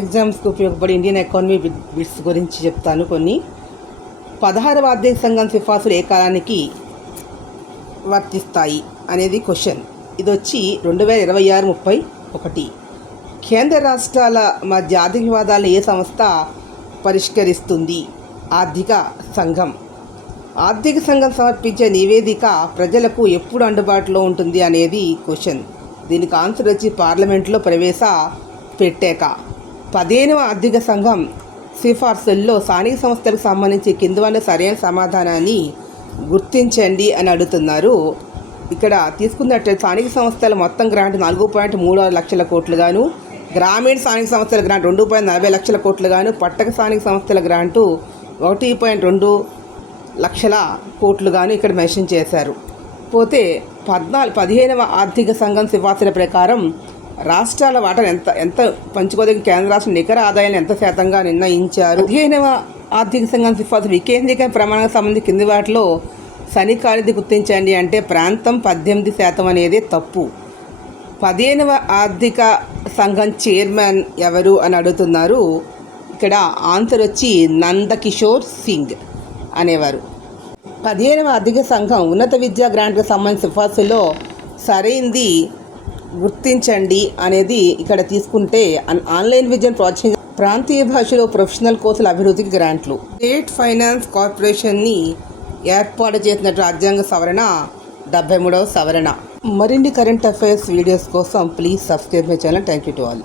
ఎగ్జామ్స్కి ఉపయోగపడే Indian economy bits గురించి చెప్తాను కొన్ని. 16వ ఆర్థిక సంఘం సిఫార్సులు ఏ కాలానికి వర్తిస్తాయి అనేది క్వశ్చన్. ఇది వచ్చి 2026-31. కేంద్ర రాష్ట్రాల మధ్య ఆర్థిక వివాదాలను ఏ సంస్థ పరిష్కరిస్తుంది? ఆర్థిక సంఘం. ఆర్థిక సంఘం సమర్పించే నివేదిక ప్రజలకు ఎప్పుడు అందుబాటులో ఉంటుంది అనేది క్వశ్చన్. దీనికి ఆన్సర్ వచ్చి పార్లమెంట్లో ప్రవేశపెట్టాక. 15వ ఆర్థిక సంఘం సిఫార్సుల్లో స్థానిక సంస్థలకు సంబంధించి కింది వల్ల సరైన సమాధానాన్ని గుర్తించండి అని అడుగుతున్నారు. ఇక్కడ తీసుకున్నట్లయితే స్థానిక సంస్థల మొత్తం గ్రాంట్ 4.36 లక్షల కోట్లుగాను, గ్రామీణ స్థానిక సంస్థల గ్రాంట్ 2.40 లక్షల కోట్లుగాను, పట్టణ స్థానిక సంస్థల గ్రాంటు 1.2 లక్షల కోట్లుగాను ఇక్కడ మెన్షన్ చేశారు. పోతే 15వ ఆర్థిక సంఘం సిఫార్సుల ప్రకారం రాష్ట్రాల వాటాను ఎంత పంచుకోదగిన కేంద్ర రాష్ట్ర నికర ఆదాయాన్ని ఎంత శాతంగా నిర్ణయించారు? 15వ ఆర్థిక సంఘం సిఫార్సు వికేంద్రీకరణ ప్రమాణాలకు సంబంధించి కింది వాటిలో సరికానిది గుర్తించండి అంటే ప్రాంతం 18% అనేది తప్పు. 15వ ఆర్థిక సంఘం చైర్మన్ ఎవరు అని అడుగుతున్నారు. ఇక్కడ ఆన్సర్ వచ్చి నందకిషోర్ సింగ్ అనేవారు. 15వ ఆర్థిక సంఘం ఉన్నత విద్యా గ్రాంట్కి సంబంధించిన సిఫార్సులో సరైంది గుర్తించండి అనేది ఇక్కడ తీసుకుంటే ఆన్లైన్ విద్యను ప్రోత్సహించే ప్రాంతీయ భాషలో ప్రొఫెషనల్ కోర్సుల అభివృద్ధికి గ్రాంట్లు. స్టేట్ ఫైనాన్స్ కార్పొరేషన్ని ఏర్పాటు చేసినట్టు రాజ్యాంగ సవరణ 73వ సవరణ. మరిన్ని కరెంట్ అఫైర్స్ వీడియోస్ కోసం please subscribe my channel. Thank you to all.